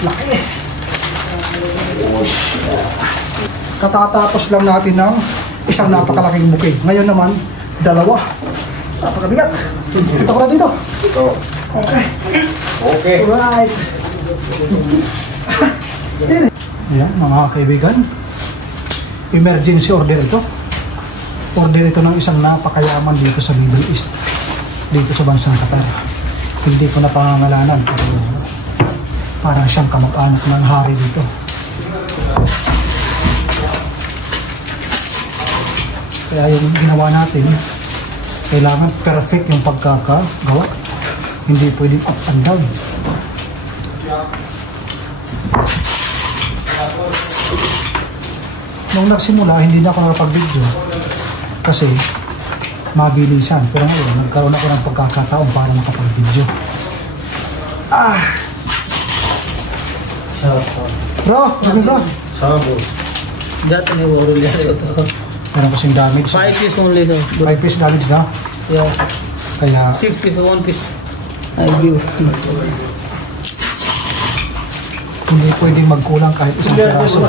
Laki. Katatapos lang natin ng isang napakalaking bukid. Ngayon naman, dalawa. Napakabigat. Ito ko na dito. Okay. Okay. Alright. Ayan, mga kaibigan. Emergency order ito. Order ito ng isang napakayaman dito sa Middle East. Dito sa bansang Qatar. Hindi ko na pangangalanan. Pero parang siyang kamag-anak ng hari dito. Kaya yung ginawa natin, kailangan perfect yung pagkakagawa. Hindi pwedeng up and down. Nung nagsimula, hindi na ako nakapag-video kasi mabilisan. Pero ngayon, nagkaroon ako ng pagkakataon para makapag-video. Bro, sabi bro. Sabo. Dati ni Waro lihat ito. Meron kasing damage. 5 piece only no. 5 piece damage na. Yeah. Kaya 6 piece or 1 piece. I give. hindi pwedeng magkulang kahit isang piraso.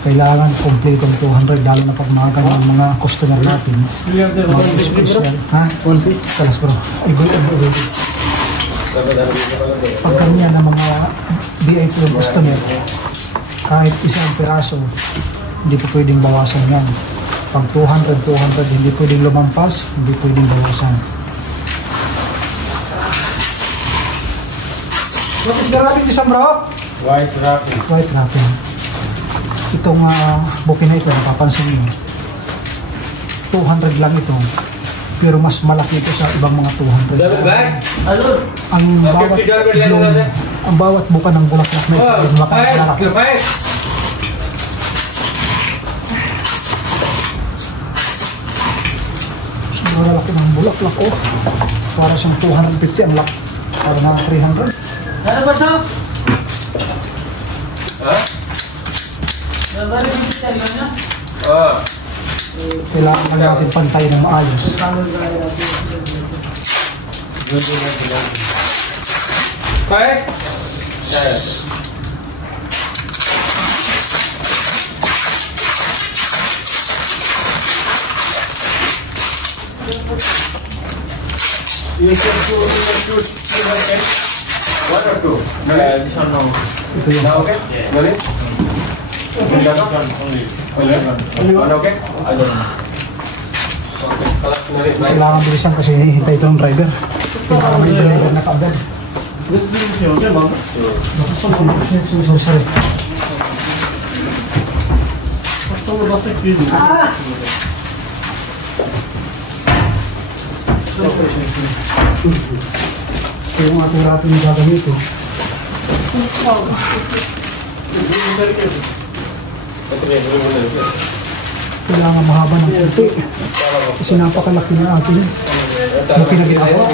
Kailangan kompletong 200, lalo na pag mga ganyan mga customer natin. Mga special. Ha? 1 piece. Kalas bro. Iba. Pag ganyan na mga VIP yung customer, kahit isang piraso, hindi po pwedeng bawasan yan. Pag 200, hindi pwedeng lumampas, hindi pwedeng bawasan. What is the wrapping isang bro? White wrapping. White wrapping. Itong buki na ito, napapansin nyo, 200 lang ito, pero mas malaki ito sa ibang mga 200. Ang bawat buka ng bulaklak na ito, yung malaki. Malaki ng bulaklak, oh. Para siyang 250 ang laki. Para na 300. Ano ba ito? Ha? Kailangan natin pantay na maayos. Baik. You shoot. One or two? This one now. Ito yun. Now okay? Got it? One okay? I don't know. Kailangan bilisan kasi hihintay ito ng driver. Kailangan may driver na kaagad. Sorry. Ito yung ating wrapping na gagamitin. Kailangan mahaba ng puti. Kasi napakalaki na atin yun. Yung pinag-inawa.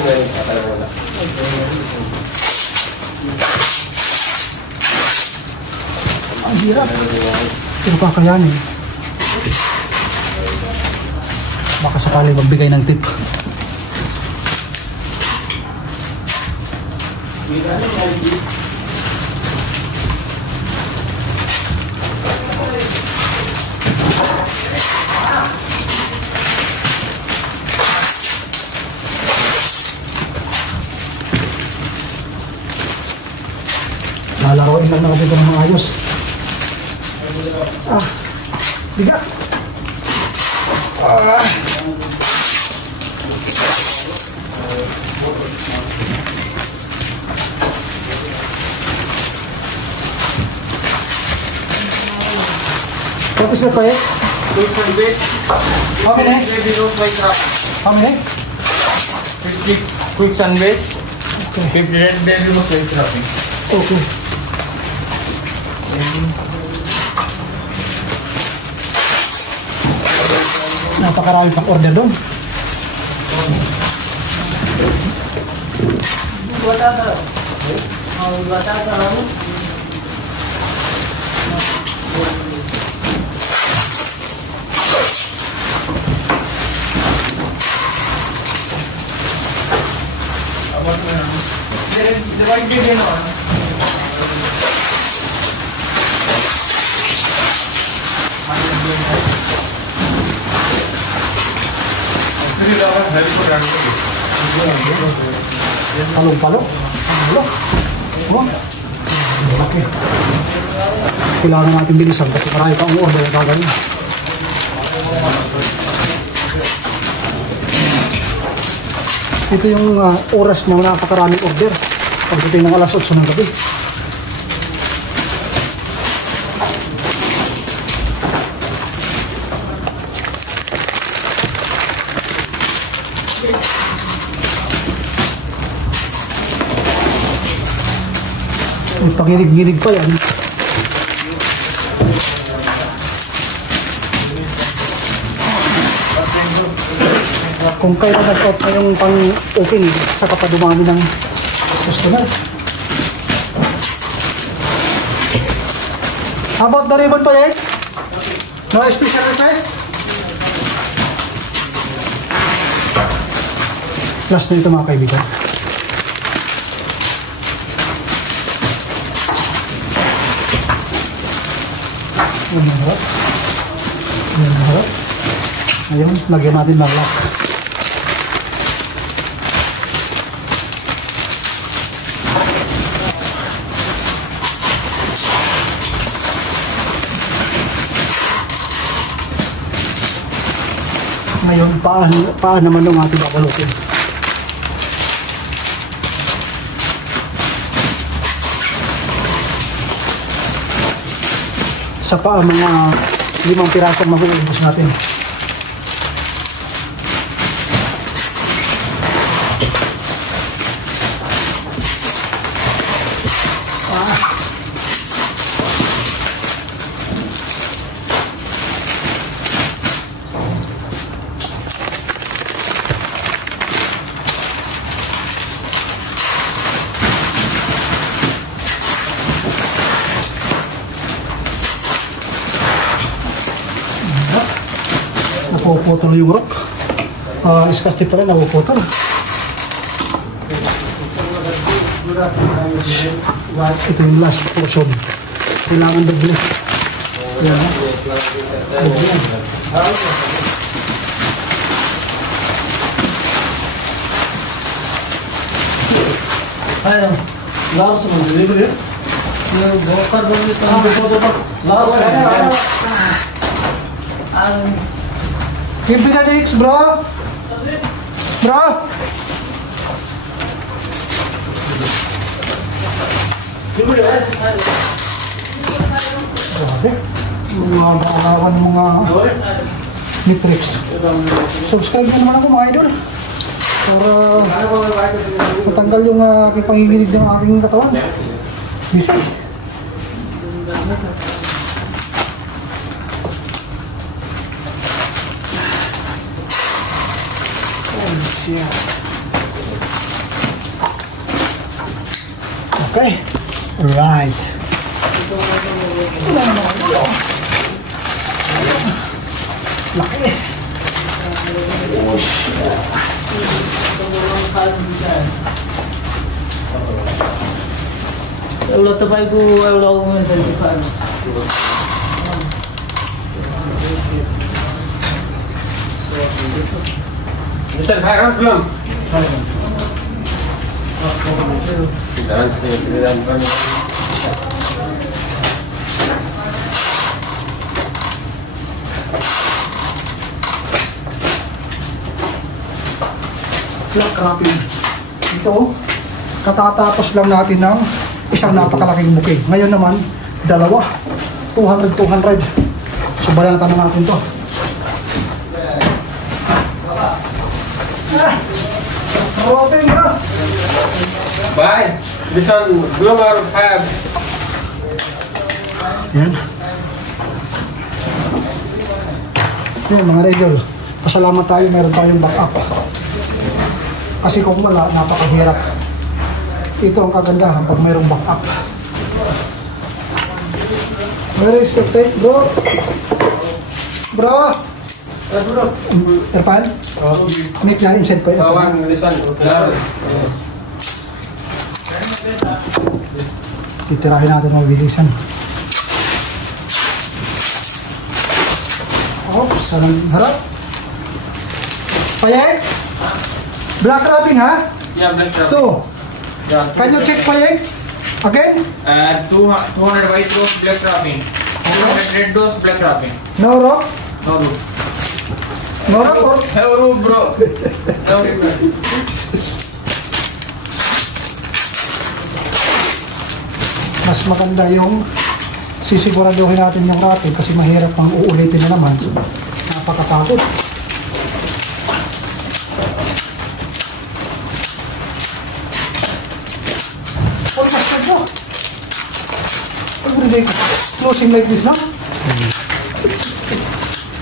Ang hirap. Pero kakayanin. Baka sakali magbigay ng tip. Lalaroin lang natin ito ng maayos. Bigat. What is the pay? Quick sandwich. How many? Baby roast white wrap. How many? 50 quick sandwich. Okay. 50 red baby roast white wrapping. Okay. Napakarami pang order doon. The white baby no. Sabi ko lang ito. Palong-palo. Ano? Oh. Okay. Kailangan natin bilisan kasi marami pa ang order na gagawin. Ito yung oras na napakaraming order. Pagdating ng alas 8 ng gabi. May panginig-ginig pa yan. Kung kailan nag-out na yung pang-opening, saka pa dumami ng customer. How about the ribbon pa yan? No special request? Last na ito mga kaibigan. Ayun, lagyan natin ng lock. Ngayon, paan naman ng ating babalutin. Sa paa, mga 5 pirasong maguubos natin. Napuputol yung rock. Iskasti pa rin, napuputol. Ito yung last portion. Kailangan dagli. Yan. Ayan. Laos mo, deliver yun? Yung bokar ba nito? Laos mo. Give me the dicks, bro. Bro. Grabe. Mga bakawan mga Matrix. Subscribe na naman ako mga idol. Para matanggal yung aking panginginig ng aking katawan. Bisa. Okay. Right. Laki. Euro tapay ko, euro ko man sa lipan. Mister, kaya ka belum? Jangan saya banyak. Black wrapping. Ito, katatapos lang natin ng isang napakalaking bouquet. Ngayon naman, dalawa. 200. So, balatan na natin to. Wrapping bro! Bye. This one belum harus have. Yan. Yan mga idol. Pasalamat tayo, meron tayong backup. Kasi kung wala, napakahirap. Ito ang kagandahan pag mayroong backup. Very respected, bro. Bro! Erpan? Make na inside ko. Bawang this one. Titirahin natin mabilisan. Oops, anong harap? Payay? Black wrapping, ha? Yeah, black wrapping. Two. Yeah. Can you check for it? Again? 200 white rose black wrapping. 200 red rose black wrapping. No rock? No root. No rock or? No root, bro. No root. Mas maganda yung sisiguraduhin natin yung wrapping kasi mahirap pang uulitin na naman. Napakapagod. Almost good, no? Every day closing like this, no?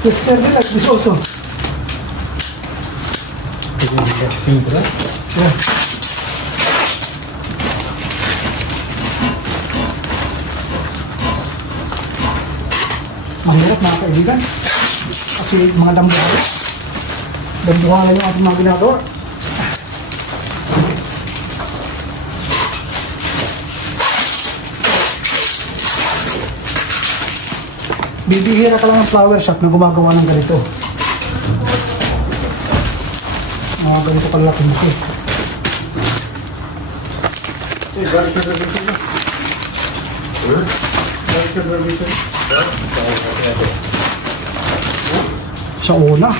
Just carry like this also. Yeah. Mahirap mga kaibigan. Kasi mga dambuhala. Dambuhala yung ating mga ginagawa. Bibihira ka lang ng flower shop na gumagawa ng ganito. Mga ganito kalaki mo siya. Sa una,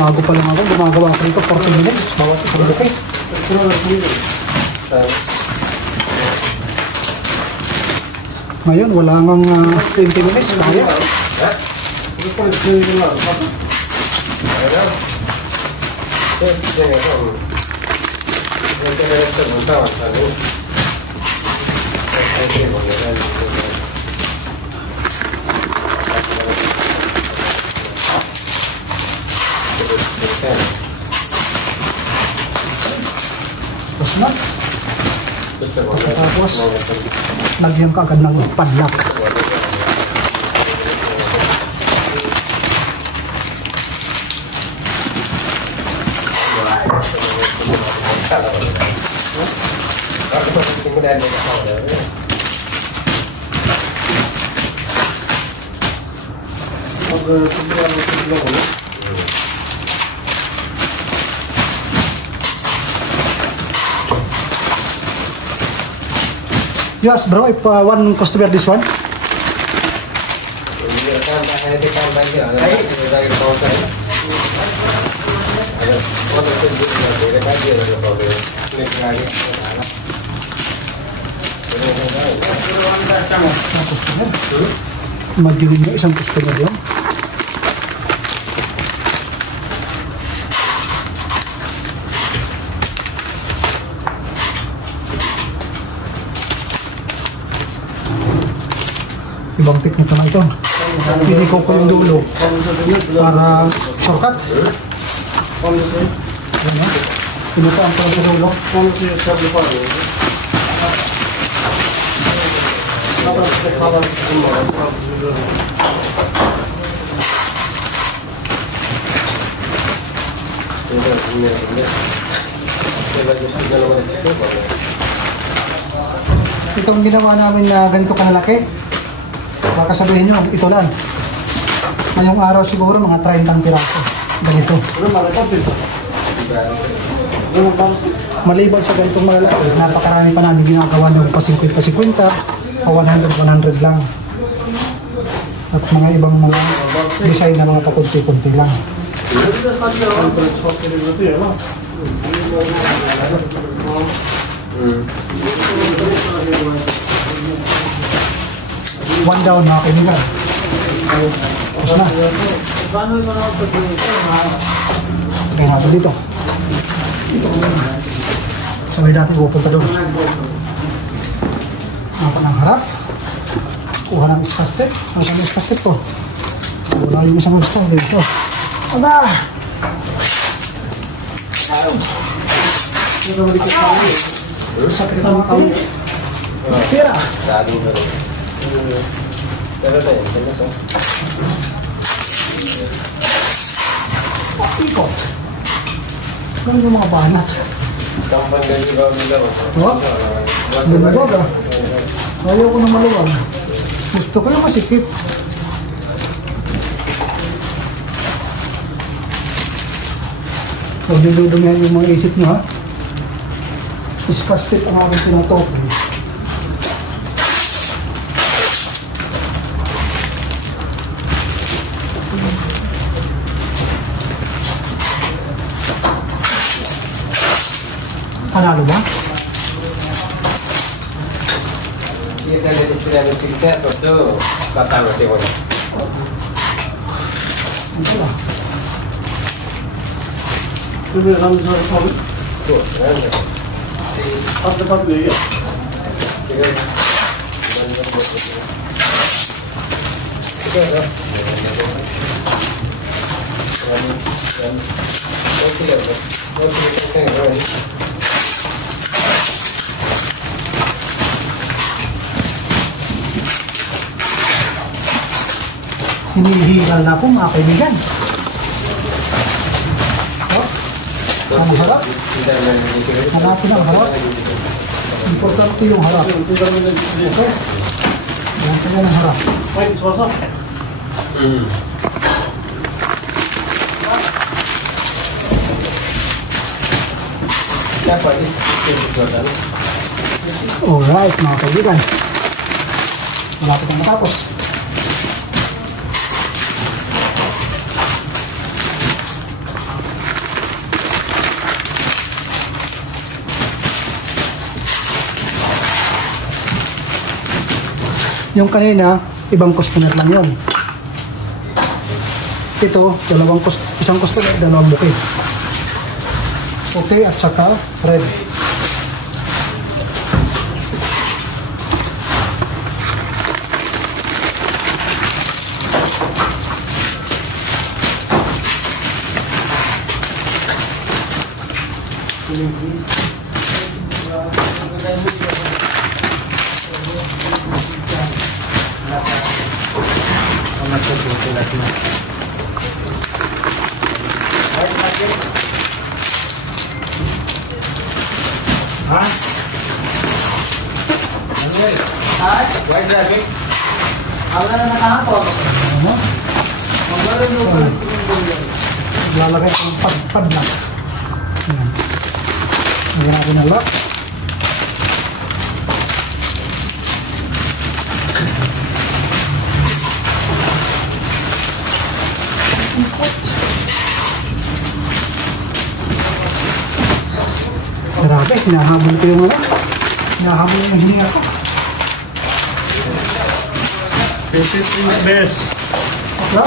bago pa lang ako, gumagawa ko rito 40 minutes, bawat isang buke. Ngayon, wala ngang 20 minutes, kaya. Tapos na. Tapos, lagyan ka agad ng padlock. Yes, bro, if one customer this one. Majuin niya isang customer lang. Ibang teknik naman ito. Piniko ko yung dulo para shortcut. Pinukaan ko lang sa dulo. Itong ginawa namin na ganito kalaki. Baka sabihin nyo, ito lang. Ngayong araw siguro mga 30 piraso. Ganito. Maliban sa ganitong malalaki, napakarami pa namin ginagawa ng pa 50-50 o 100-100 lang. At mga ibang mga design na mga pakunti-kunti lang. One down mga kaibigan. Tapos na. Okay na ito dito. Sabay natin pupunta doon. Apat ng harap. Kuha ng iskastet. Ang isang iskastet ko. Wala yung isang iskastet dito. Aba! Sakit na mga kaibigan. Tira! Ikot. Ganun yung mga banat. Kapan kayo ba nila? Maluwag ah. Ayaw ko ng maluwag. Gusto ko yung masikip. Huwag niludumihan yung mga isip nyo ha. Iskastit ang aking sinatok. Panalo ba? Kita dari istilah kita itu kata berarti boleh. Ito ba? Ini kan soal Tuh, kan? apa apa dia? Hinihigal na po mga kaibigan. Oh, ang harap. Hanapin ang harap. Importante yung harap. Okay. Hanapin ang harap. Baik, swasta. Siapa ini? Alright mga kaibigan. Malapit na matapos. Yung kanina, ibang customer lang yun. Ito, isang customer, dalawang bukid. Okay, at saka red. White driving. Ano? Lalagay ko ng pad lang. Ayan. Lagyan natin ng lock. Grabe, hinahabol ko yung ano. Hinahabol yung hininga ko. This is the best. No?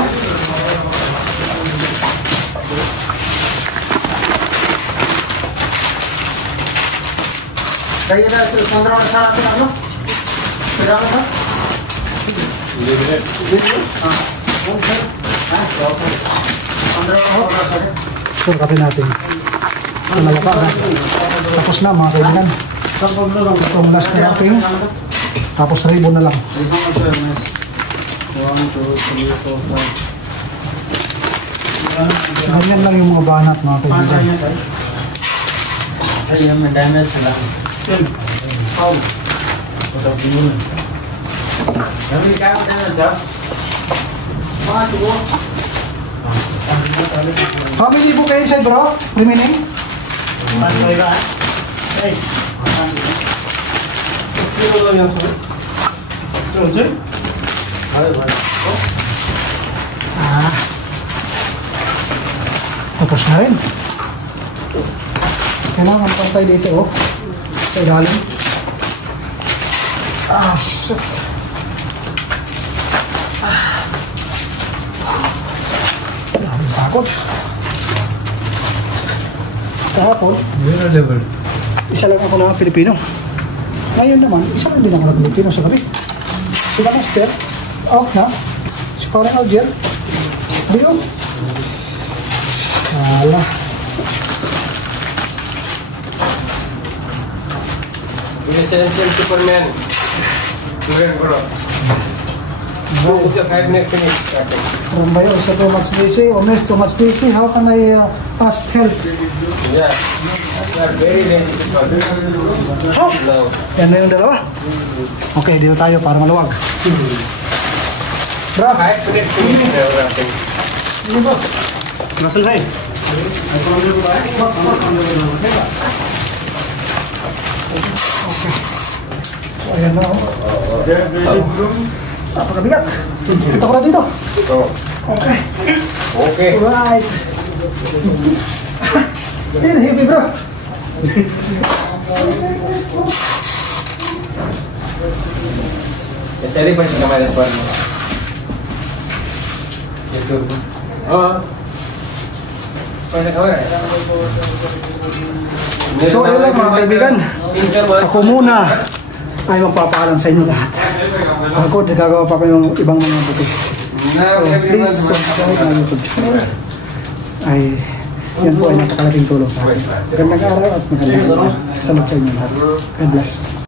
Kaya na ito, sandra na sa atin ano? Kaya ka sa? Okay. Sandra na sa atin. Sure, kape natin. Malapa na. Tapos na mga kaibigan. Itong last na natin. Tapos ribbon na lang. 1, 2, 3, 4, 5. Ganyan lang yung mga banat mga kaibigan. Ay, yung damage sila. How? Wala yun. Kami kaya ko na dyan. Mga tubo. How many book kayo inside bro? Remaining? Ay, ay. Kilo lang yan sir. Yun sir? Ay, wala. Tapos na rin. Kailangan pantay dito oh. Sa ilalim. Shit. Daming pagod. Kahapon, isa lang ako na Pilipino. Ngayon naman, isa lang din ako na Pilipino sa gabi. Sila master, out na. Si parang Alger. Ayun. Wala. Ini essential Superman. Turun bro. Just 5 minutes finish. Rambayo, so too much busy, honest, too much busy. How can I ask help? Yeah. You are very people. No. Yan na yung dalawa. Okay, dito tayo para maluwag. Bro, 5 minutes finish. ini ba? Nasıl hay? So, ayan na. Napakabigat. Ito ko na dito. Okay. Okay. Alright. Ayan, heavy bro. Sali pa sa kamay ng pan. Oo. Sa kamay. So, ayun lang mga kaibigan. Ako muna ay magpapaalam sa inyo lahat. Ako, gagawa pa kayo ng ibang mga buti. So, please subscribe na YouTube channel. Ay, yan po ay napakalaking tulong sa akin. Magandang araw at magandang salamat sa inyo lahat. God bless.